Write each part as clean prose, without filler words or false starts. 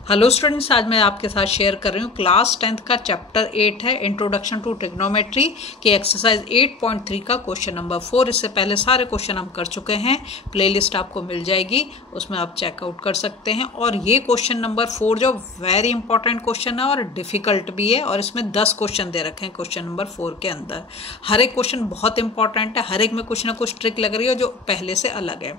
Hello students, आज मैं आपके साथ शेयर कर रही हूँ क्लास 10th का चैप्टर 8 है इंट्रोडक्शन टू ट्रिग्नोमेट्री के एक्सरसाइज 8.3 का क्वेश्चन नंबर 4। इससे पहले सारे क्वेश्चन हम कर चुके हैं, प्लेलिस्ट आपको मिल जाएगी, उसमें आप चेकआउट कर सकते हैं। और ये क्वेश्चन नंबर 4 जो वेरी इंपॉर्टेंट क्वेश्चन है और डिफिकल्ट भी है, और इसमें 10 क्वेश्चन दे रखे हैं क्वेश्चन नंबर 4 के अंदर। हर एक क्वेश्चन बहुत इंपॉर्टेंट है, हर एक में कुछ ना कुछ ट्रिक लग रही है जो पहले से अलग है।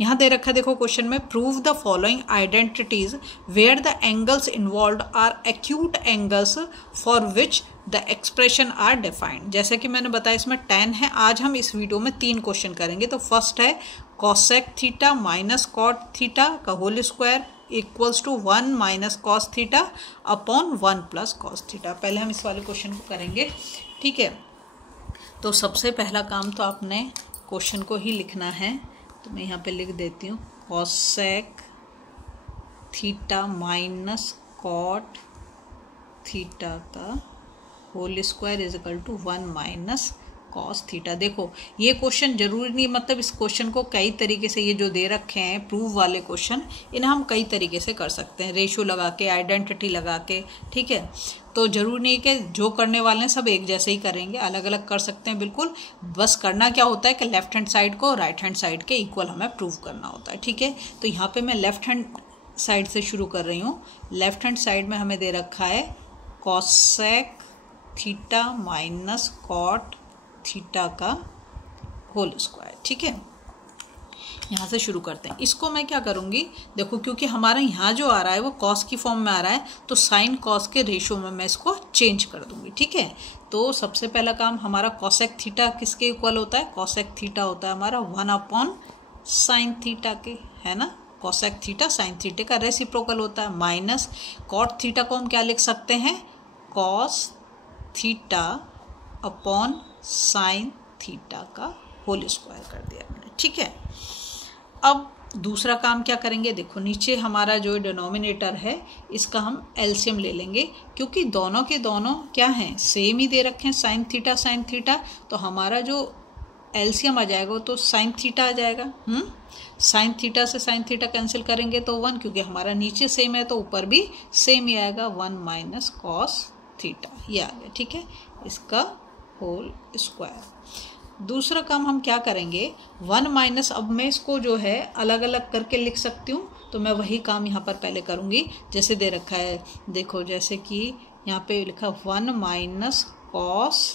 यहाँ दे रखा है, देखो क्वेश्चन में, prove the following identities where the angles involved are acute angles for which the expression are defined. जैसे कि मैंने बताया इसमें 10 है। आज हम इस वीडियो में 3 क्वेश्चन करेंगे। तो फर्स्ट है cosec theta minus cot theta का whole square equals to 1 minus cos theta upon 1 plus cos theta. पहले हम इस वाले क्वेश्चन को करेंगे, ठीक है। तो सबसे पहला काम तो आपने क्वेश्चन को ही लिखना है, तो मैं यहाँ पे लिख देती हूँ cosec theta minus cot theta का whole square is equal to 1 minus cos theta. देखो ये क्वेश्चन जरूरी नहीं, मतलब इस क्वेश्चन को कई तरीके से, ये जो दे रखे हैं प्रूव वाले क्वेश्चन, इन्हें हम कई तरीके से कर सकते हैं, रेशो लगा के, आइडेंटिटी लगा के, ठीक है। तो जरूरी नहीं कि जो करने वाले हैं सब एक जैसे ही करेंगे, अलग अलग कर सकते हैं बिल्कुल। बस करना क्या होता है कि लेफ्ट हैंड साइड को राइट हैंड साइड के इक्वल हमें प्रूव करना होता है, ठीक है। तो यहाँ पे मैं लेफ्ट हैंड साइड से शुरू कर रही हूँ। लेफ्ट हैंड साइड में हमें दे रखा है cosec theta minus cot theta का होल स्क्वायर, ठीक है। यहाँ से शुरू करते हैं। इसको मैं क्या करूँगी, देखो क्योंकि हमारा यहाँ जो आ रहा है वो कॉस की फॉर्म में आ रहा है, तो साइन कॉस के रेशो में मैं इसको चेंज कर दूँगी, ठीक है। तो सबसे पहला काम हमारा कॉसेक थीटा किसके इक्वल होता है, कॉसेक थीटा होता है हमारा 1 अपॉन साइन थीटा के, है ना। कॉसेक थीटा साइन थीटा का रेसिप्रोकल होता है, माइनस कॉट थीटा को हम क्या लिख सकते हैं, cos theta upon sine theta का होल स्क्वायर कर दिया हमने, ठीक है। अब दूसरा काम क्या करेंगे, देखो नीचे हमारा जो डिनोमिनेटर है इसका हम एलसीएम ले लेंगे, क्योंकि दोनों के दोनों क्या हैं, सेम ही दे रखे हैं, साइन थीटा, तो हमारा जो एलसीएम आ जाएगा तो साइन थीटा आ जाएगा। साइन थीटा से साइन थीटा कैंसिल करेंगे तो 1, क्योंकि हमारा नीचे सेम है तो ऊपर भी सेम ही आएगा, 1 माइनस कॉस थीटा, ये आ गया, ठीक है, इसका होल स्क्वायर। दूसरा काम हम क्या करेंगे, 1 माइनस, अब मैं इसको जो है अलग अलग करके लिख सकती हूँ, तो मैं वही काम यहाँ पर पहले करूँगी। जैसे दे रखा है, देखो जैसे कि यहाँ पे लिखा 1 माइनस कॉस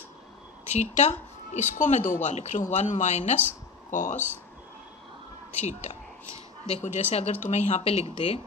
थीटा, इसको मैं 2 बार लिख रही हूँ, 1 माइनस कॉस थीटा। देखो जैसे अगर तुम्हें यहाँ पे लिख दे,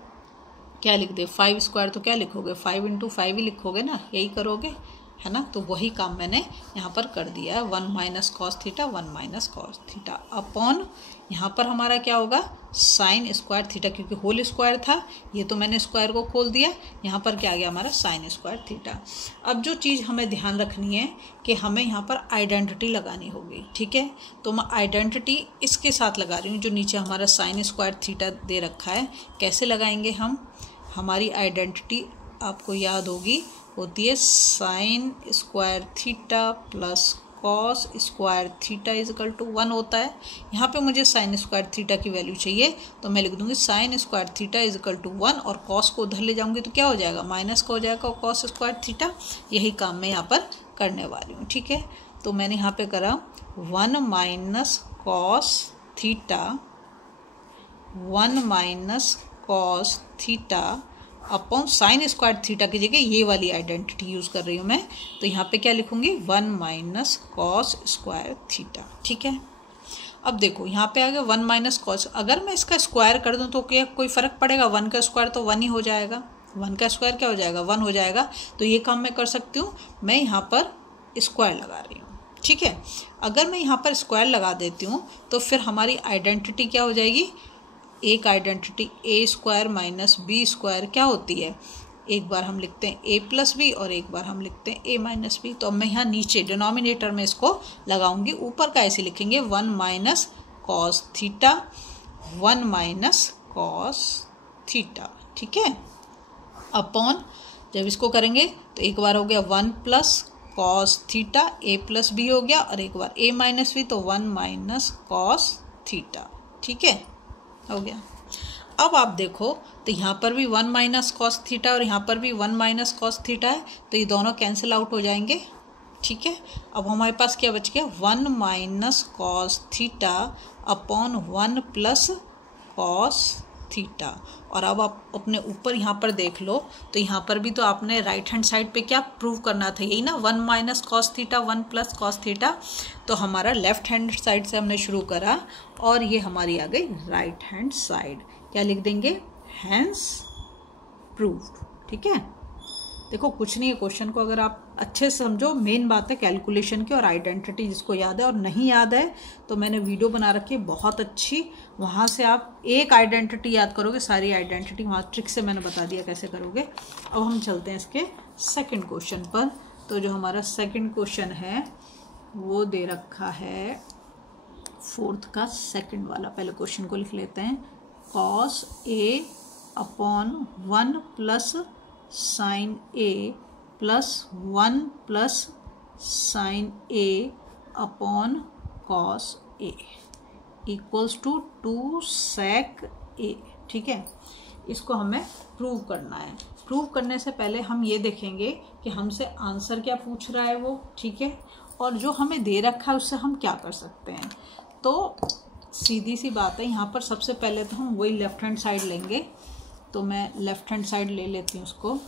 क्या लिख दे, 5 स्क्वायर, तो क्या लिखोगे, 5 इंटू 5 ही लिखोगे ना, यही करोगे, है ना। तो वही काम मैंने यहाँ पर कर दिया है, 1 minus cos theta, 1 minus cos theta upon, यहाँ पर हमारा क्या होगा, साइन स्क्वायर थीटा, क्योंकि होल स्क्वायर था, ये तो मैंने स्क्वायर को खोल दिया, यहाँ पर क्या आ गया हमारा साइन स्क्वायर थीटा। अब जो चीज़ हमें ध्यान रखनी है कि हमें यहाँ पर आइडेंटिटी लगानी होगी, ठीक है। तो मैं आइडेंटिटी इसके साथ लगा रही हूँ, जो नीचे हमारा साइन स्क्वायर थीटा दे रखा है। कैसे लगाएंगे हम, हमारी आइडेंटिटी आपको याद होगी, होती है sine square theta plus cos square theta is equal to 1 होता है। यहाँ पे मुझे साइन स्क्वायर थीटा की वैल्यू चाहिए, तो मैं लिख दूंगी sine square theta is equal to 1, और कॉस को उधर ले जाऊंगी तो क्या हो जाएगा, माइनस का हो जाएगा कॉस स्क्वायर थीटा। यही काम मैं यहाँ पर करने वाली हूँ, ठीक है। तो मैंने यहाँ पे करा 1 minus cos theta, 1 minus cos theta upon sine square theta की जगह ये वाली आइडेंटिटी यूज़ कर रही हूँ मैं, तो यहाँ पे क्या लिखूँगी, 1 माइनस कॉस स्क्वायर थीटा, ठीक है। अब देखो यहाँ पे आ गया 1 माइनस कॉस, अगर मैं इसका स्क्वायर कर दूँ तो क्या कोई फ़र्क पड़ेगा, 1 का स्क्वायर तो 1 ही हो जाएगा, 1 का स्क्वायर क्या हो जाएगा, 1 हो जाएगा। तो ये काम मैं कर सकती हूँ, मैं यहाँ पर स्क्वायर लगा रही हूँ, ठीक है। अगर मैं यहाँ पर स्क्वायर लगा देती हूँ तो फिर हमारी आइडेंटिटी क्या हो जाएगी, एक आइडेंटिटी ए स्क्वायर माइनस बी स्क्वायर क्या होती है, एक बार हम लिखते हैं ए प्लस बी और एक बार हम लिखते हैं ए माइनस बी। तो अब मैं यहाँ नीचे डिनोमिनेटर में इसको लगाऊंगी, ऊपर का ऐसे लिखेंगे 1 minus cos theta, 1 minus cos theta, ठीक है, अपॉन, जब इसको करेंगे तो एक बार हो गया 1 प्लस कॉस थीटा, ए प्लस बी हो गया, और एक बार ए माइनस बी, तो 1 माइनस कॉस थीटा, ठीक है, हो गया। अब आप देखो तो यहाँ पर भी 1 माइनस कॉस थीटा और यहाँ पर भी 1 माइनस कॉस थीटा है, तो ये दोनों कैंसिल आउट हो जाएंगे। ठीक है, अब हमारे पास क्या बच गया, 1 minus cos theta upon 1 plus cos theta. और अब आप अपने ऊपर यहाँ पर देख लो, तो यहाँ पर भी तो आपने राइट हैंड साइड पे क्या प्रूव करना था, यही ना, 1 minus cos theta 1 plus cos theta. तो हमारा लेफ्ट हैंड साइड से हमने शुरू करा और ये हमारी आ गई राइट हैंड साइड। क्या लिख देंगे, हैंस प्रूव्ड। ठीक है, देखो कुछ नहीं है, क्वेश्चन को अगर आप अच्छे से समझो, मेन बात है कैलकुलेशन की और आइडेंटिटी, जिसको याद है और नहीं याद है तो मैंने वीडियो बना रखी है बहुत अच्छी, वहाँ से आप एक आइडेंटिटी याद करोगे, सारी आइडेंटिटी वहाँ ट्रिक से मैंने बता दिया कैसे करोगे। अब हम चलते हैं इसके सेकंड क्वेश्चन पर। तो जो हमारा सेकंड क्वेश्चन है वो दे रखा है 4th का सेकंड वाला। पहले क्वेश्चन को लिख लेते हैं, cos A upon 1 plus sine A plus 1 plus sine A upon cos A equals to 2 sec A. ठीक है, इसको हमें प्रूव करना है। प्रूव करने से पहले हम ये देखेंगे कि हमसे आंसर क्या पूछ रहा है वो। ठीक है, और जो हमें दे रखा है उससे हम क्या कर सकते हैं। तो सीधी सी बात है, यहाँ पर सबसे पहले तो हम वही लेफ्ट हैंड साइड लेंगे। तो मैं लेफ्ट हैंड साइड ले लेती हूँ उसको,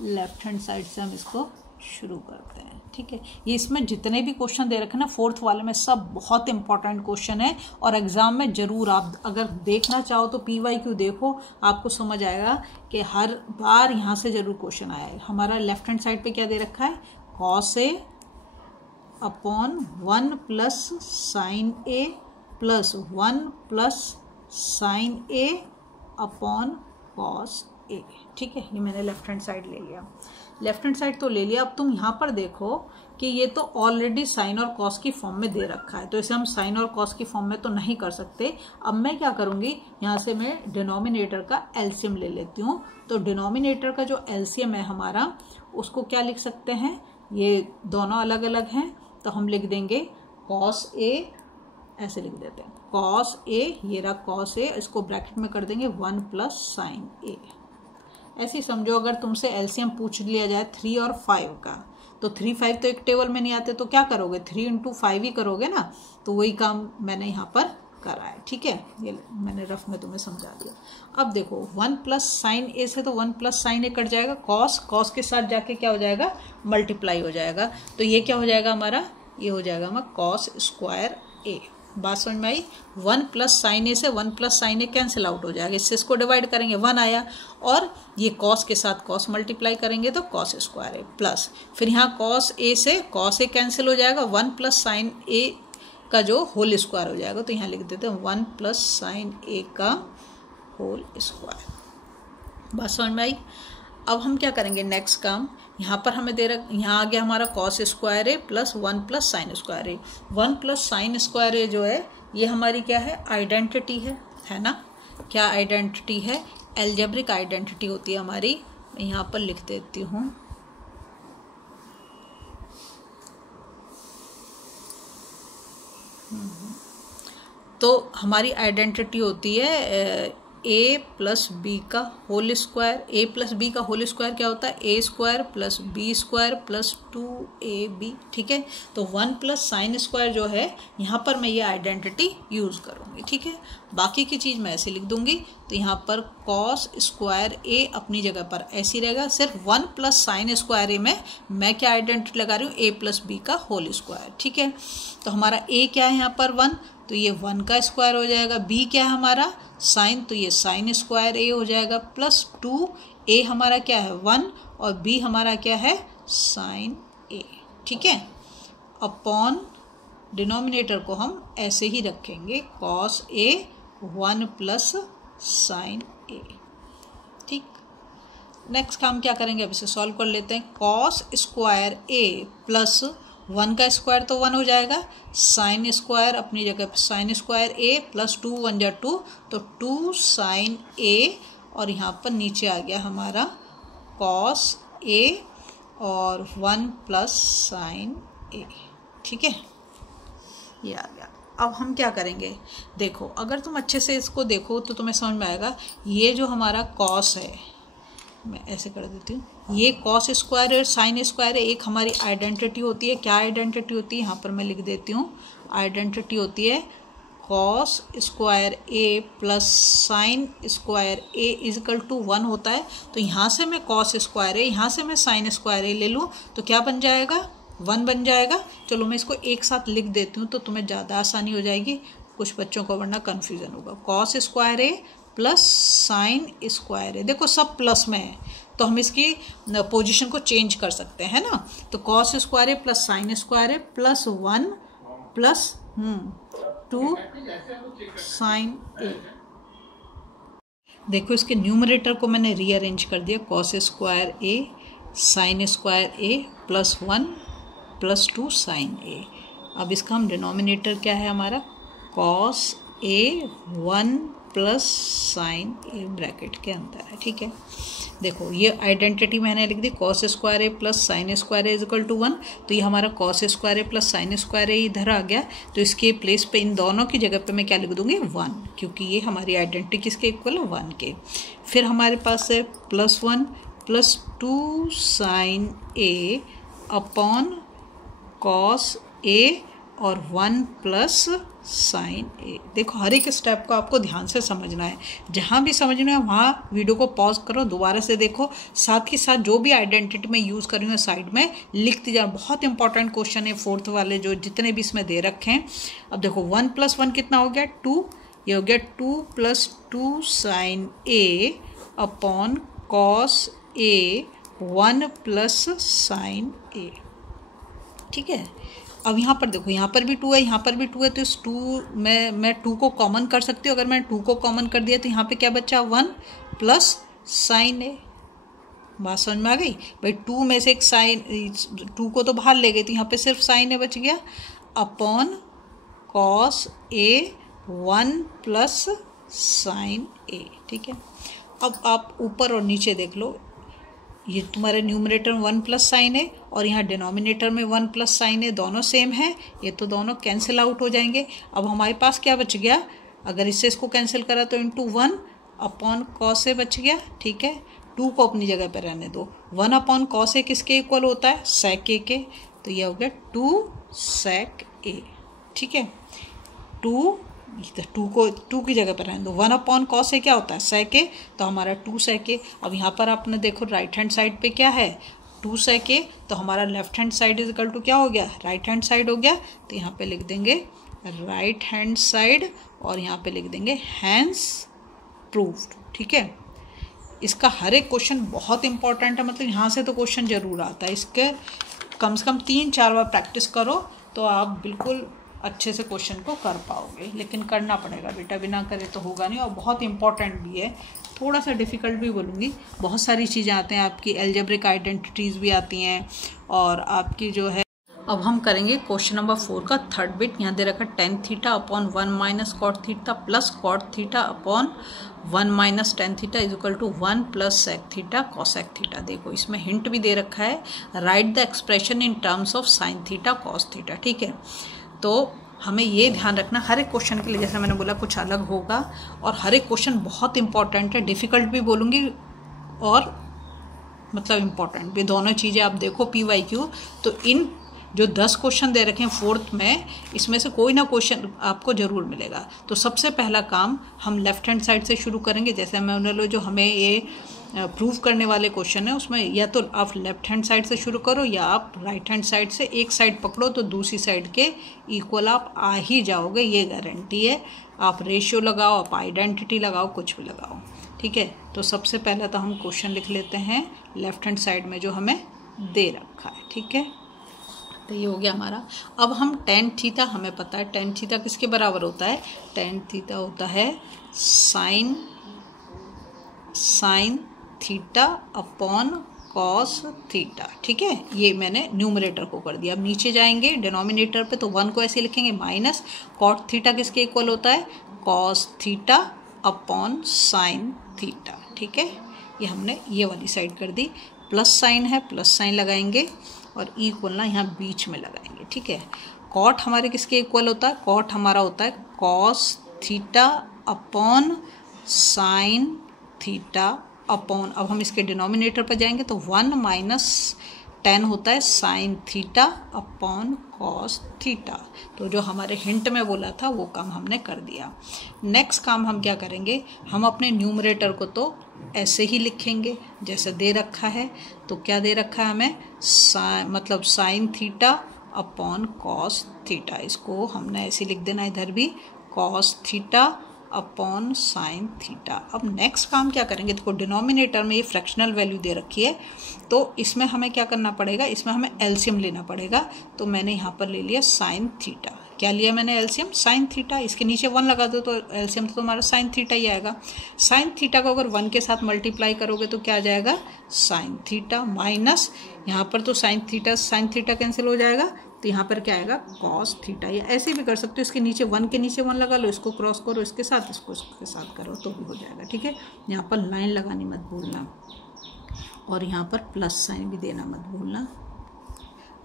लेफ्ट हैंड साइड से हम इसको शुरू करते हैं। ठीक है, ये इसमें जितने भी क्वेश्चन दे रखे हैं ना 4th वाले में, सब बहुत इंपॉर्टेंट क्वेश्चन है और एग्जाम में ज़रूर आप अगर देखना चाहो तो PYQ देखो, आपको समझ आएगा कि हर बार यहाँ से ज़रूर क्वेश्चन आएगा। हमारा लेफ्ट हैंड साइड पे क्या दे रखा है, cos A upon 1 plus sine A plus 1 plus sine A upon cos ए। ठीक है, ये मैंने लेफ्ट हैंड साइड ले लिया। लेफ्ट हैंड साइड तो ले लिया। अब तुम यहाँ पर देखो कि ये तो ऑलरेडी साइन और कॉस की फॉर्म में दे रखा है, तो इसे हम साइन और कॉस की फॉर्म में तो नहीं कर सकते। अब मैं क्या करूँगी, यहाँ से मैं डिनोमिनेटर का एलसीएम ले लेती हूँ। तो डिनोमिनेटर का जो एलसीएम है हमारा, उसको क्या लिख सकते हैं, ये दोनों अलग अलग हैं, तो हम लिख देंगे कॉस ए, ऐसे लिख देते हैं कॉस ए, ये रहा कॉस ए, इसको ब्रैकेट में कर देंगे 1 प्लस साइन ए। ऐसे ही समझो, अगर तुमसे एलसीएम पूछ लिया जाए 3 और 5 का, तो 3 5 तो एक टेबल में नहीं आते, तो क्या करोगे, 3 × 5 ही करोगे ना। तो वही काम मैंने यहाँ पर करा है। ठीक है, ये मैंने रफ में तुम्हें समझा दिया। अब देखो 1 प्लस साइन ए से तो 1 प्लस साइन ए कट जाएगा, कॉस के साथ जाके क्या हो जाएगा, मल्टीप्लाई हो जाएगा। तो ये क्या हो जाएगा हमारा, ये हो जाएगा हमारा कॉस स्क्वायर ए। बात समझ में आई। 1 प्लस साइन ए से 1 प्लस साइन ए कैंसिल आउट हो जाएगा, इससे इसको डिवाइड करेंगे 1 आया, और ये कॉस के साथ कॉस मल्टीप्लाई करेंगे तो कॉस स्क्वायर ए प्लस, फिर यहाँ कॉस ए से कॉस ए कैंसिल हो जाएगा, 1 प्लस साइन ए का जो होल स्क्वायर हो जाएगा। तो यहाँ लिख देते हैं 1 प्लस साइन ए का होल स्क्वायर। बात समझ में आई। अब हम क्या करेंगे, नेक्स्ट काम, यहाँ पर हमें दे रहा, यहाँ आ गया हमारा cos square A plus 1 plus sine square A. 1 plus sine square ए जो है ये हमारी क्या है, आइडेंटिटी है ना। क्या आइडेंटिटी है, एल्जेब्रिक आइडेंटिटी होती है हमारी। मैं यहाँ पर लिख देती हूँ, तो हमारी आइडेंटिटी होती है a प्लस बी का whole square. a plus b का होल स्क्वायर क्या होता है, a square plus B square plus 2ab। ठीक है, तो 1 प्लस साइन स्क्वायर जो है यहाँ पर मैं ये आइडेंटिटी यूज़ करूँगी। ठीक है, बाकी की चीज़ मैं ऐसे लिख दूँगी। तो यहाँ पर कॉस स्क्वायर a अपनी जगह पर ऐसी रहेगा, सिर्फ 1 प्लस साइन स्क्वायर ए में मैं क्या आइडेंटिटी लगा रही हूँ, a प्लस बी का होल स्क्वायर। ठीक है, तो हमारा a क्या है यहाँ पर 1, तो ये 1 का स्क्वायर हो जाएगा। b क्या है हमारा साइन, तो ये साइन स्क्वायर a हो जाएगा प्लस 2a हमारा क्या है 1 और b हमारा क्या है साइन a। ठीक है, अपॉन डिनोमिनेटर को हम ऐसे ही रखेंगे, cos a 1 plus sign a। ठीक, नेक्स्ट काम क्या करेंगे, अब इसे सॉल्व कर लेते हैं। कॉस स्क्वायर a प्लस 1 का स्क्वायर तो 1 हो जाएगा, साइन स्क्वायर अपनी जगह पर साइन स्क्वायर a प्लस 2 1 जा 2, तो 2 साइन a, और यहाँ पर नीचे आ गया हमारा कॉस a और 1 प्लस साइन a। ठीक है, ये आ गया। अब हम क्या करेंगे, देखो अगर तुम अच्छे से इसको देखो तो तुम्हें समझ में आएगा। ये जो हमारा कॉस है, मैं ऐसे कर देती हूँ, ये कॉस स्क्वायर और साइन स्क्वायर है, एक हमारी आइडेंटिटी होती है। क्या आइडेंटिटी होती है, यहाँ पर मैं लिख देती हूँ, आइडेंटिटी होती है cos square A plus sine square A is equal to 1 होता है। तो यहाँ से मैं कॉस स्क्वायर ए, यहाँ से मैं साइन स्क्वायर ए ले लूँ तो क्या बन जाएगा, 1 बन जाएगा। चलो मैं इसको एक साथ लिख देती हूँ तो तुम्हें ज़्यादा आसानी हो जाएगी, कुछ बच्चों को वरना कन्फ्यूज़न होगा। Cos square A plus sine square ए, देखो सब प्लस में है तो हम इसकी पोजीशन को चेंज कर सकते हैं ना। तो cos square A plus sine square A plus 1 plus 2 sign ए। देखो इसके न्यूमरेटर को मैंने रीअरेंज कर दिया, cos square A sign square A plus 1 plus 2 sign ए। अब इसका हम डिनोमिनेटर क्या है हमारा, cos A 1 plus sine A bracket के अंदर है, ठीक है। देखो ये आइडेंटिटी मैंने लिख दी, cos square A plus sine square A equal to 1। तो ये हमारा cos square A plus sine square A इधर आ गया, तो इसके प्लेस पे इन दोनों की जगह पे मैं क्या लिख दूंगी, 1, क्योंकि ये हमारी आइडेंटिटी किसके इक्वल है, 1 के। फिर हमारे पास है plus 1 plus 2 sign A upon cos ए और 1 प्लस साइन ए। देखो हर एक स्टेप को आपको ध्यान से समझना है, जहाँ भी समझना है वहाँ वीडियो को पॉज करो, दोबारा से देखो, साथ ही साथ जो भी आइडेंटिटी मैं यूज़ कर रही हूँ साइड में लिखती जाओ। बहुत इंपॉर्टेंट क्वेश्चन है, 4th वाले जो जितने भी इसमें दे रखे हैं। अब देखो 1 प्लस 1 कितना हो गया, 2, ये हो गया 2 plus 2 sign A upon cos A 1 plus sine ए, ठीक है। अब यहाँ पर देखो, यहाँ पर भी 2 है, यहाँ पर भी 2 है, तो इस 2 में मैं 2 को कॉमन कर सकती हूँ। अगर मैंने 2 को कॉमन कर दिया तो यहाँ पे क्या बचा, 1 प्लस साइन ए। बात समझ में आ गई भाई, 2 में से एक साइन, 2 को तो बाहर ले गई तो यहाँ पे सिर्फ साइन ए बच गया, अपॉन कॉस ए 1 प्लस साइन ए, ठीक है। अब आप ऊपर और नीचे देख लो, ये तुम्हारे न्यूमरेटर 1 प्लस साइन है और यहाँ डिनोमिनेटर में 1 प्लस साइन है, दोनों सेम है, ये तो दोनों कैंसिल आउट हो जाएंगे। अब हमारे पास क्या बच गया, अगर इससे इसको कैंसिल करा तो इंटू 1 अपॉन कॉस ए बच गया, ठीक है। 2 को अपनी जगह पर रहने दो, 1 अपॉन कॉस ए किसके इक्वल होता है, सेक ए के, तो ये हो गया 2 सेक ए, ठीक है। 2 को 2 की जगह पर रहने दो, 1 अपॉन कॉस ए क्या होता है, सेक ए, तो हमारा 2 सेक ए। अब यहाँ पर आपने देखो राइट हैंड साइड पे क्या है, 2 सेक ए, तो हमारा left hand side is equal to क्या हो गया, राइट हैंड साइड हो गया। तो यहाँ पे लिख देंगे राइट हैंड साइड और यहाँ पे लिख देंगे हैंस प्रूव्ड, ठीक है। इसका हर एक क्वेश्चन बहुत इंपॉर्टेंट है, मतलब यहाँ से तो क्वेश्चन जरूर आता है। इसके कम से कम 3-4 बार प्रैक्टिस करो तो आप बिल्कुल अच्छे से क्वेश्चन को कर पाओगे, लेकिन करना पड़ेगा बेटा, बिना करे तो होगा नहीं। और बहुत इंपॉर्टेंट भी है, थोड़ा सा डिफ़िकल्ट भी बोलूँगी, बहुत सारी चीज़ें आती हैं, आपकी एल्जेब्रिक आइडेंटिटीज़ भी आती हैं और आपकी जो है। अब हम करेंगे क्वेश्चन नंबर 4 का 3rd बिट। यहाँ दे रखा tan theta upon 1 minus cot theta plus cot theta upon 1 minus tan theta is equal to 1 plus sec theta cosec theta. देखो इसमें हिंट भी दे रखा है, right the expression in terms of sine theta cos theta, ठीक है। तो हमें ये ध्यान रखना हर एक क्वेश्चन के लिए, जैसे मैंने बोला कुछ अलग होगा और हर एक क्वेश्चन बहुत इंपॉर्टेंट है, डिफ़िकल्ट भी बोलूँगी और मतलब इम्पॉर्टेंट भी, दोनों चीज़ें आप देखो PYQ। तो इन जो 10 क्वेश्चन दे रखे हैं 4th में, इसमें से कोई ना क्वेश्चन आपको ज़रूर मिलेगा। तो सबसे पहला काम हम लेफ्ट हैंड साइड से शुरू करेंगे। जैसे मैंने लो जो हमें ये प्रूव करने वाले क्वेश्चन है उसमें या तो आप लेफ्ट हैंड साइड से शुरू करो या आप राइट हैंड साइड से, एक साइड पकड़ो तो दूसरी साइड के इक्वल आप आ ही जाओगे, ये गारंटी है। आप रेशियो लगाओ, आप आइडेंटिटी लगाओ, कुछ भी लगाओ, ठीक है। तो सबसे पहला तो हम क्वेश्चन लिख लेते हैं लेफ्ट हैंड साइड में जो हमें दे रखा है, ठीक है। तो ये हो गया हमारा। अब हम tan थीटा, हमें पता है tan थीटा किसके बराबर होता है, tan थीटा होता है sine theta upon cos theta, ठीक है। ये मैंने न्यूमरेटर को कर दिया। अब नीचे जाएंगे डिनोमिनेटर पे तो 1 को ऐसे लिखेंगे माइनस कॉट थीटा किसके इक्वल होता है, cos theta upon sine theta, ठीक है। ये हमने ये वाली साइड कर दी, प्लस साइन है, प्लस साइन लगाएंगे और इक्वल ना यहाँ बीच में लगाएंगे, ठीक है। कॉट हमारे किसके इक्वल होता है, कॉट हमारा होता है cos theta upon sine theta upon, अब हम इसके डिनोमिनेटर पर जाएंगे तो 1 माइनस tan होता है sine theta upon cos theta. तो जो हमारे हिंट में बोला था वो काम हमने कर दिया। नेक्स्ट काम हम क्या करेंगे, हम अपने न्यूमरेटर को तो ऐसे ही लिखेंगे जैसे दे रखा है। तो क्या दे रखा है हमें, मतलब sine theta upon cos theta, इसको हमने ऐसे लिख देना इधर भी, cos theta upon sine theta. अब नेक्स्ट काम क्या करेंगे, देखो डिनोमिनेटर में ये फ्रैक्शनल वैल्यू दे रखी है तो इसमें हमें क्या करना पड़ेगा, इसमें हमें एलसीएम लेना पड़ेगा। तो मैंने यहाँ पर ले लिया साइन थीटा, क्या लिया मैंने एलसीएम, साइन थीटा। इसके नीचे 1 लगा दो तो एलसीएम तो तुम्हारा साइन थीटा ही आएगा। साइन थीटा को अगर 1 के साथ मल्टीप्लाई करोगे तो क्या आ जाएगा, साइन थीटा माइनस, यहाँ पर तो साइन थीटा कैंसिल हो जाएगा तो यहाँ पर क्या आएगा, कॉस थीटा। या ऐसे भी कर सकते हो, इसके नीचे 1 के नीचे 1 लगा लो, इसको क्रॉस करो इसके साथ, इसको इसके साथ करो तो भी हो जाएगा। ठीक है, यहाँ पर लाइन लगानी मत भूलना और यहाँ पर प्लस साइन भी देना मत भूलना।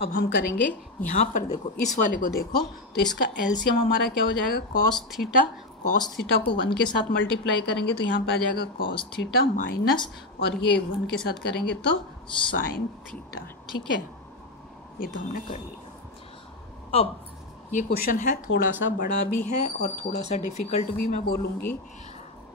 अब हम करेंगे यहाँ पर, देखो इस वाले को देखो तो इसका एलसीएम हमारा क्या हो जाएगा, कॉस थीटा। कॉस थीटा को 1 के साथ मल्टीप्लाई करेंगे तो यहाँ पे आ जाएगा कॉस थीटा माइनस, और ये 1 के साथ करेंगे तो साइन थीटा। ठीक है, ये तो हमने कर लिया। अब ये क्वेश्चन है थोड़ा सा बड़ा भी है और थोड़ा सा डिफ़िकल्ट भी मैं बोलूँगी।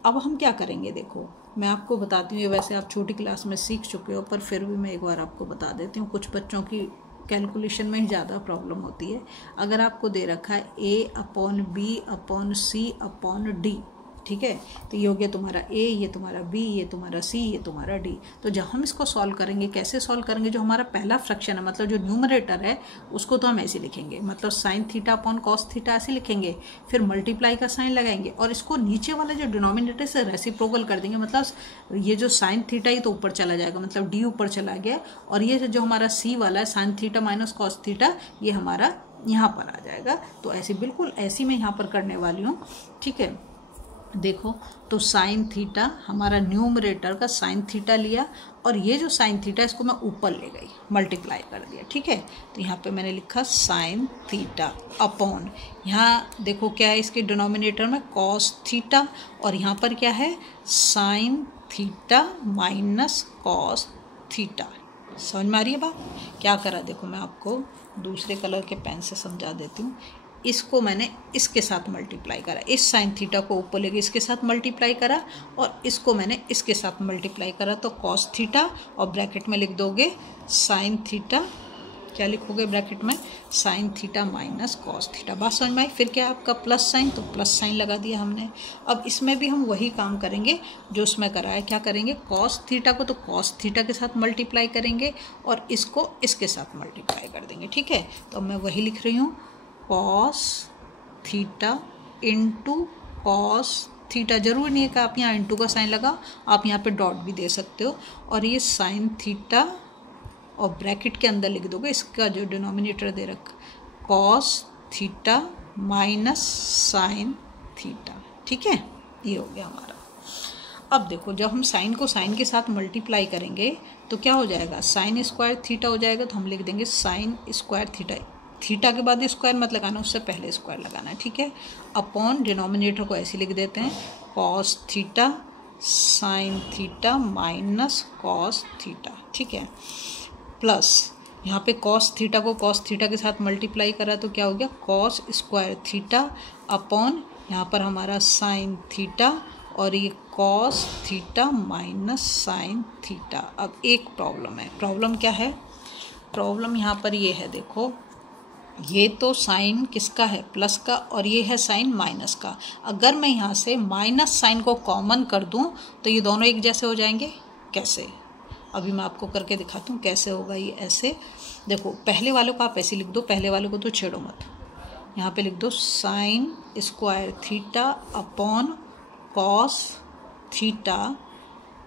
अब हम क्या करेंगे, देखो मैं आपको बताती हूँ, ये वैसे आप छोटी क्लास में सीख चुके हो पर फिर भी मैं एक बार आपको बता देती हूँ। कुछ बच्चों की कैलकुलेशन में ही ज़्यादा प्रॉब्लम होती है। अगर आपको दे रखा है a upon B upon C upon D, ठीक है, तो ये हो गया तुम्हारा a, ये तुम्हारा b, ये तुम्हारा c, ये तुम्हारा d। तो जब हम इसको सॉल्व करेंगे, कैसे सॉल्व करेंगे, जो हमारा पहला फ्रैक्शन है मतलब जो न्यूमरेटर है उसको तो हम ऐसे लिखेंगे, मतलब sine theta upon cos theta ऐसे लिखेंगे, फिर मल्टीप्लाई का साइन लगाएंगे और इसको नीचे वाला जो डिनोमिनेटर से रेसिप्रोकल कर देंगे। मतलब ये जो साइन थीटा ही तो ऊपर चला जाएगा, मतलब d ऊपर चला गया, और ये जो हमारा c वाला है sign theta minus cos theta, ये हमारा यहाँ पर आ जाएगा। तो ऐसे बिल्कुल ऐसी मैं यहाँ पर करने वाली हूँ। ठीक है, देखो तो साइन थीटा हमारा न्यूमरेटर का साइन थीटा लिया और ये जो साइन थीटा इसको मैं ऊपर ले गई, मल्टीप्लाई कर दिया। ठीक है, तो यहाँ पे मैंने लिखा साइन थीटा अपॉन, यहाँ देखो क्या है इसके डिनोमिनेटर में कॉस थीटा, और यहाँ पर क्या है sign theta minus cos theta. समझ में आ रही है बात, क्या करा, देखो मैं आपको दूसरे कलर के पेन से समझा देती हूँ। इसको मैंने इसके साथ मल्टीप्लाई करा, इस साइन थीटा को ऊपर लेके इसके साथ मल्टीप्लाई करा और इसको मैंने इसके साथ मल्टीप्लाई करा, तो कॉस थीटा, और ब्रैकेट में लिख दोगे साइन थीटा, क्या लिखोगे ब्रैकेट में, sign theta minus cos theta. बात समझ में आई। फिर क्या है आपका प्लस साइन, तो प्लस साइन लगा दिया हमने। अब इसमें भी हम वही काम करेंगे जो उसमें करा है। क्या करेंगे, कॉस थीटा को तो कॉस थीटा के साथ मल्टीप्लाई करेंगे और इसको इसके साथ मल्टीप्लाई कर देंगे। ठीक है, तो मैं वही लिख रही हूँ, cos theta into cos theta. जरूरी नहीं है कि आप यहाँ इंटू का साइन लगाओ, आप यहाँ पे डॉट भी दे सकते हो, और ये साइन थीटा और ब्रैकेट के अंदर लिख दोगे इसका जो डिनोमिनेटर दे रखा, cos theta minus sine theta. ठीक है, ये हो गया हमारा। अब देखो जब हम साइन को साइन के साथ मल्टीप्लाई करेंगे तो क्या हो जाएगा, साइन स्क्वायर थीटा हो जाएगा, तो हम लिख देंगे साइन स्क्वायर थीटा। थीटा के बाद स्क्वायर मत लगाना, उससे पहले स्क्वायर लगाना है। ठीक है, अपॉन डिनोमिनेटर को ऐसे लिख देते हैं, cos theta sine theta minus cos theta. ठीक है, प्लस यहाँ पे कॉस थीटा को कॉस थीटा के साथ मल्टीप्लाई करा तो क्या हो गया, कॉस स्क्वायर थीटा अपॉन यहाँ पर हमारा साइन थीटा, और ये cos theta minus sine theta. अब एक प्रॉब्लम है, प्रॉब्लम क्या है, प्रॉब्लम यहाँ पर ये है, देखो ये तो साइन किसका है, प्लस का, और ये है साइन माइनस का। अगर मैं यहाँ से माइनस साइन को कॉमन कर दूँ तो ये दोनों एक जैसे हो जाएंगे। कैसे, अभी मैं आपको करके दिखाती हूँ कैसे होगा ये। ऐसे देखो, पहले वाले को आप ऐसे लिख दो, पहले वाले को तो छेड़ो मत, यहाँ पे लिख दो sign square theta upon cos theta,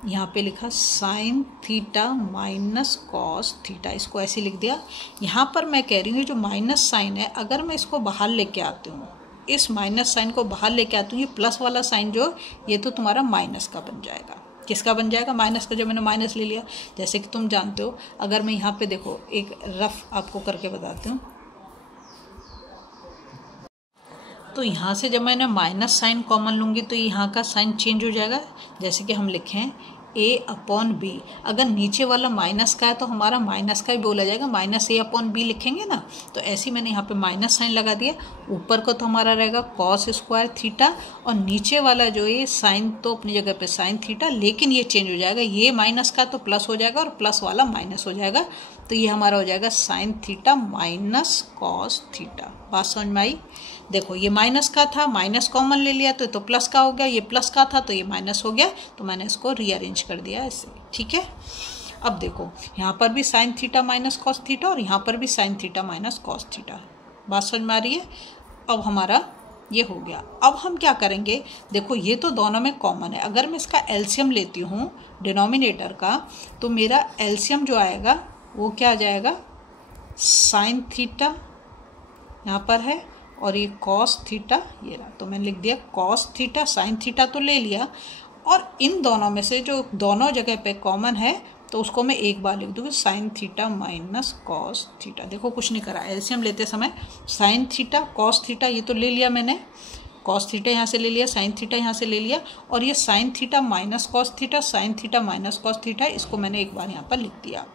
यहाँ पे लिखा sign theta minus cos theta, इसको ऐसे लिख दिया। यहाँ पर मैं कह रही हूँ जो माइनस साइन है, अगर मैं इसको बाहर लेके आती हूँ, इस माइनस साइन को बाहर लेके आती हूँ, ये प्लस वाला साइन जो ये तो तुम्हारा माइनस का बन जाएगा। किसका बन जाएगा, माइनस का। जब मैंने माइनस ले लिया, जैसे कि तुम जानते हो, अगर मैं यहाँ पे देखो एक रफ आपको करके बताती हूँ, तो यहाँ से जब मैंने माइनस साइन कॉमन लूँगी तो यहाँ का साइन चेंज हो जाएगा। जैसे कि हम लिखें a/b, अगर नीचे वाला माइनस का है तो हमारा माइनस का ही बोला जाएगा, -a/b लिखेंगे ना। तो ऐसे ही मैंने यहाँ पे माइनस साइन लगा दिया। ऊपर को तो हमारा रहेगा cos स्क्वायर थीटा, और नीचे वाला जो ये साइन तो अपनी जगह पे साइन थीटा, लेकिन ये चेंज हो जाएगा, ये माइनस का तो प्लस हो जाएगा और प्लस वाला माइनस हो जाएगा। तो ये हमारा हो जाएगा sign theta minus cos theta. बात समझ में आई? देखो ये माइनस का था, माइनस कॉमन ले लिया तो प्लस का हो गया, ये प्लस का था तो ये माइनस हो गया, तो मैंने इसको रीअरेंज कर दिया ऐसे। ठीक है, अब देखो यहाँ पर भी sign theta minus cos theta और यहाँ पर भी sign theta minus cos theta. बात समझ में आ रही है? अब हमारा ये हो गया। अब हम क्या करेंगे, देखो ये तो दोनों में कॉमन है। अगर मैं इसका एलसीएम लेती हूँ डिनोमिनेटर का, तो मेरा एलसीएम जो आएगा वो क्या आ जाएगा, साइन थीटा यहाँ पर है और ये कॉस थीटा ये रहा। तो मैंने लिख दिया कॉस थीटा, साइन थीटा तो ले लिया, और इन दोनों में से जो दोनों जगह पे कॉमन है तो उसको मैं एक बार लिख दूँगी, sign theta minus cos theta. देखो कुछ नहीं करा, एलसीएम लेते समय साइन थीटा कॉस थीटा ये तो ले लिया मैंने, कॉस थीटा यहाँ से ले लिया, साइन थीटा यहाँ से ले लिया, और ये sign theta minus cos theta, sign theta minus cos theta, इसको मैंने एक बार यहाँ पर लिख दिया।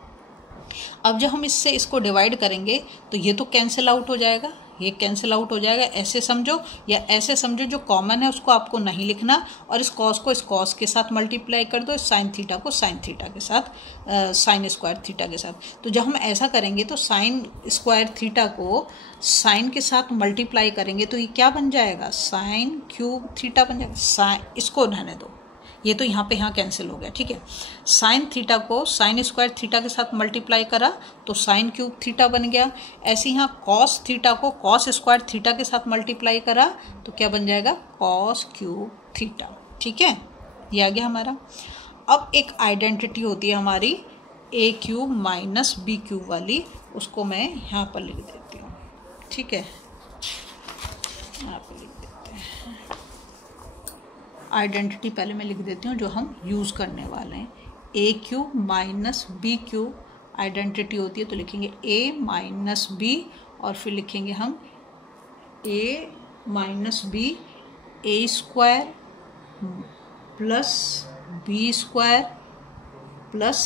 अब जब हम इससे इसको डिवाइड करेंगे तो ये तो कैंसिल आउट हो जाएगा, ये कैंसिल आउट हो जाएगा। ऐसे समझो या ऐसे समझो, जो कॉमन है उसको आपको नहीं लिखना, और इस कॉस को इस कॉस के साथ मल्टीप्लाई कर दो, इस साइन थीटा को साइन थीटा के साथ, साइन स्क्वायर थीटा के साथ। तो जब हम ऐसा करेंगे तो साइन स्क्वायर थीटा को साइन के साथ मल्टीप्लाई करेंगे तो ये क्या बन जाएगा, साइन क्यूब थीटा बन जाएगा। इसको रहने दो, ये तो यहाँ पे यहाँ कैंसिल हो गया। ठीक है, साइन थीटा को साइन स्क्वायर थीटा के साथ मल्टीप्लाई करा तो साइन क्यूब थीटा बन गया। ऐसे यहाँ कॉस थीटा को कॉस स्क्वायर थीटा के साथ मल्टीप्लाई करा तो क्या बन जाएगा, कॉस क्यूब थीटा। ठीक है, ये आ गया हमारा। अब एक आइडेंटिटी होती है हमारी a cube minus b cube वाली, उसको मैं यहाँ पर लिख देती हूँ। ठीक है, यहाँ पर लिख देते हैं आइडेंटिटी, पहले मैं लिख देती हूँ जो हम यूज़ करने वाले हैं। a cube minus b cube identity होती है, तो लिखेंगे a माइनस b, और फिर लिखेंगे हम a minus b a square plus b square plus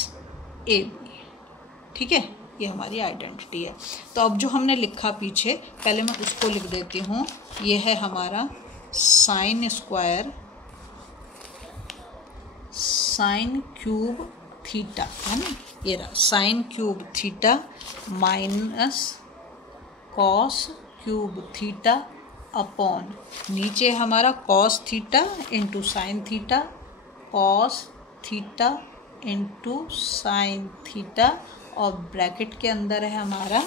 a b। ठीक है, ये हमारी आइडेंटिटी है। तो अब जो हमने लिखा पीछे, पहले मैं उसको लिख देती हूँ। ये है हमारा sine square sine cube theta, है ना, ये रहा sine cube theta minus cos cube theta upon नीचे हमारा cos theta into sine theta, cos theta into sine theta, और ब्रैकेट के अंदर है हमारा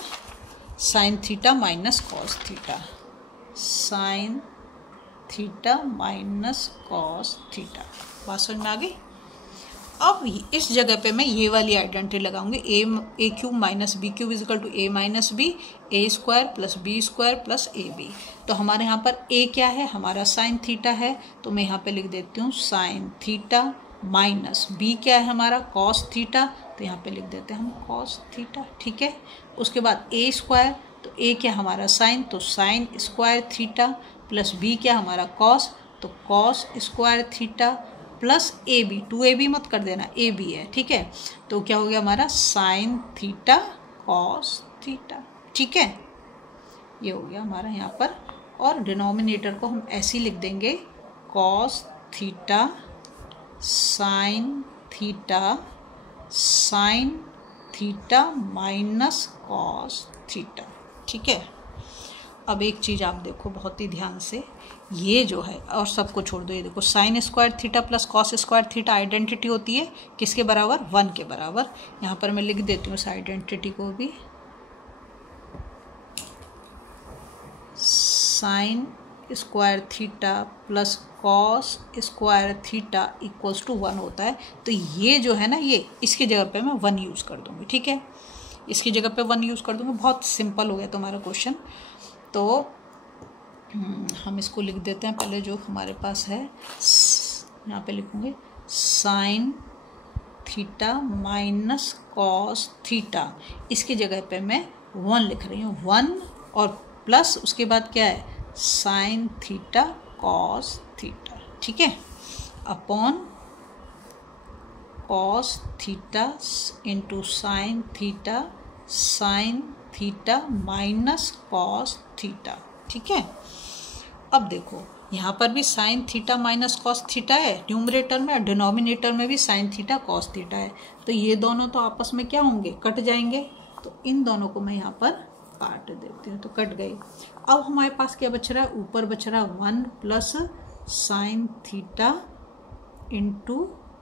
sign theta minus cos theta, sign theta minus cos theta. बात समझ में आ गई? अब इस जगह पे मैं ये वाली आइडेंटिटी लगाऊंगी, A cube minus B cube equal to A minus B, A square plus B square plus A B. तो हमारे यहाँ पर ए क्या है, हमारा साइन थीटा है, तो मैं यहाँ पे लिख देती हूँ साइन थीटा माइनस बी क्या है हमारा कॉस थीटा, तो यहाँ पे लिख देते हैं हम कॉस थीटा। ठीक है, उसके बाद ए स्क्वायर, तो ए क्या हमारा साइन, तो sine square theta, plus B क्या हमारा कॉस, तो cos square theta, plus A B, 2ab मत कर देना, ए बी है। ठीक है, तो क्या हो गया हमारा साइन थीटा कॉस थीटा। ठीक है, ये हो गया हमारा यहाँ पर। और डिनोमिनेटर को हम ऐसे ही लिख देंगे, cos theta sine theta sine theta minus cos theta. ठीक है, अब एक चीज़ आप देखो बहुत ही ध्यान से, ये जो है और सबको छोड़ दो, ये देखो sign square theta plus cos square theta identity होती है किसके बराबर, 1 के बराबर। यहाँ पर मैं लिख देती हूँ इस आइडेंटिटी को भी, sine square theta plus cos square theta equals to 1 होता है। तो ये जो है ना, ये इसकी जगह पे मैं 1 यूज़ कर दूँगी। ठीक है, इसकी जगह पे 1 यूज़ कर दूँगी। बहुत सिंपल हो गया तुम्हारा क्वेश्चन। तो हम इसको लिख देते हैं, पहले जो हमारे पास है यहाँ पे लिखूँगे sine theta minus cos theta, इसकी जगह पे मैं 1 लिख रही हूँ, 1 और प्लस उसके बाद क्या है साइन थीटा कॉस थीटा, ठीक है, upon cos theta into sine theta minus cos theta, ठीक है। अब देखो यहाँ पर भी sign theta minus cos theta है न्यूमरेटर में, डिनोमिनेटर में भी साइन थीटा कॉस थीटा है, तो ये दोनों तो आपस में क्या होंगे, कट जाएंगे। तो इन दोनों को मैं यहाँ पर काट देती हूँ, तो कट गई। अब हमारे पास क्या बच रहा है, ऊपर बच रहा है 1 plus sine theta into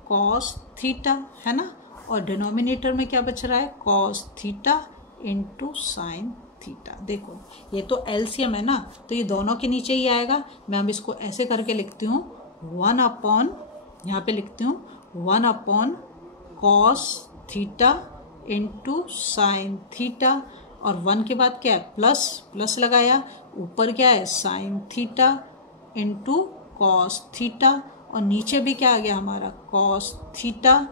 cos theta, है ना, और डिनोमिनेटर में क्या बच रहा है, cos theta into sine theta. देखो ये तो एलसीएम है ना, तो ये दोनों के नीचे ही आएगा। मैं अब इसको ऐसे करके लिखती हूँ 1 अपॉन, यहाँ पे लिखती हूँ 1 upon cos theta into sine theta, और 1 के बाद क्या है, प्लस लगाया, ऊपर क्या है sine theta into cos theta, और नीचे भी क्या आ गया हमारा, cos theta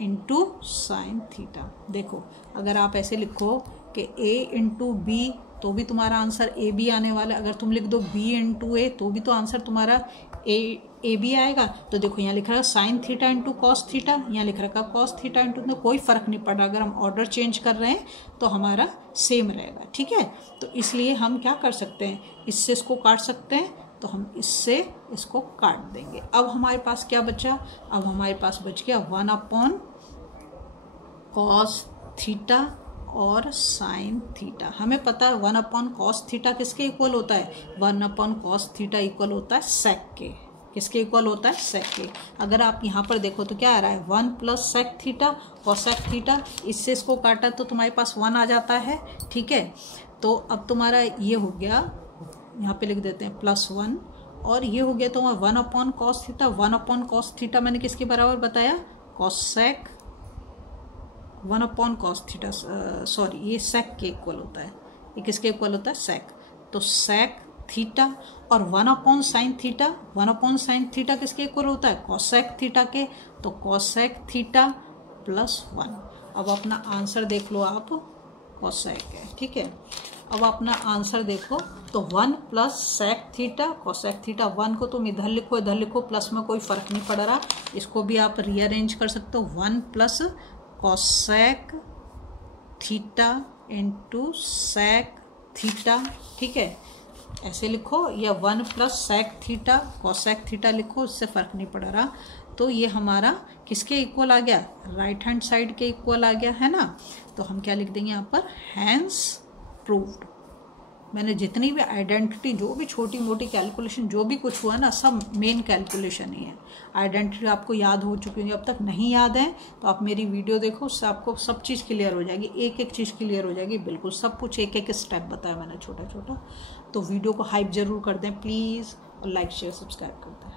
into sine theta. देखो अगर आप ऐसे लिखो कि a इंटू बी, तो भी तुम्हारा आंसर ए बी आने वाला है। अगर तुम लिख दो b इंटू ए, तो भी तो आंसर तुम्हारा ए बी आएगा। तो देखो यहाँ लिख रहा है sine theta into cos theta, यहाँ लिख रखा है कॉस थीटा इंटू, तो कोई फ़र्क नहीं पड़ रहा। अगर हम ऑर्डर चेंज कर रहे हैं तो हमारा सेम रहेगा, ठीक है। तो इसलिए हम क्या कर सकते हैं, इससे इसको काट सकते हैं, तो हम इससे इसको काट देंगे। अब हमारे पास क्या बचा, अब हमारे पास बच गया 1 अपॉन कॉस थीटा और साइन थीटा। हमें पता है 1 अपॉन कॉस थीटा किसके इक्वल होता है, 1 अपॉन कॉस थीटा इक्वल होता है सेक के। किसके इक्वल होता है, सेक के। अगर आप यहाँ पर देखो तो क्या आ रहा है, 1 plus sec theta cosec theta, इससे इसको काटा तो तुम्हारे पास 1 आ जाता है, ठीक है। तो अब तुम्हारा ये हो गया, यहाँ पे लिख देते हैं +1, और ये हो गया तो 1 upon cos theta. 1 upon cos theta मैंने किसके बराबर बताया, cosec 1 upon cos theta, sorry ये सेक के इक्वल होता है, ये किसके इक्वल होता है, सेक। तो सेक थीटा, और 1 upon sine theta, 1 upon sine theta किसके इक्वल होता है, कॉसेक थीटा के, तो कॉसेक थीटा +1। अब अपना आंसर देख लो आप, कॉसेक है, ठीक है। अब अपना आंसर देखो तो 1 plus sec theta cosec theta, 1 को तुम इधर लिखो, प्लस में कोई फ़र्क नहीं पड़ रहा, इसको भी आप रीअरेंज कर सकते हो, 1 plus cosec theta into sec theta, ठीक है, ऐसे लिखो, या 1 plus sec theta cosec theta लिखो, इससे फ़र्क नहीं पड़ रहा। तो ये हमारा किसके इक्वल आ गया, राइट हैंड साइड के इक्वल आ गया, है ना। तो हम क्या लिख देंगे यहाँ पर, हैंस प्रूव्ड। मैंने जितनी भी आइडेंटिटी, जो भी छोटी मोटी कैलकुलेशन जो भी कुछ हुआ ना, सब मेन कैलकुलेशन ही है। आइडेंटिटी आपको याद हो चुकी होगी, अब तक नहीं याद है तो आप मेरी वीडियो देखो, उससे आपको सब चीज़ क्लियर हो जाएगी, एक एक चीज़ क्लियर हो जाएगी, बिल्कुल सब कुछ एक एक स्टेप बताया मैंने छोटा छोटा। तो वीडियो को हाइप ज़रूर कर दें प्लीज़, और लाइक शेयर सब्सक्राइब कर दें।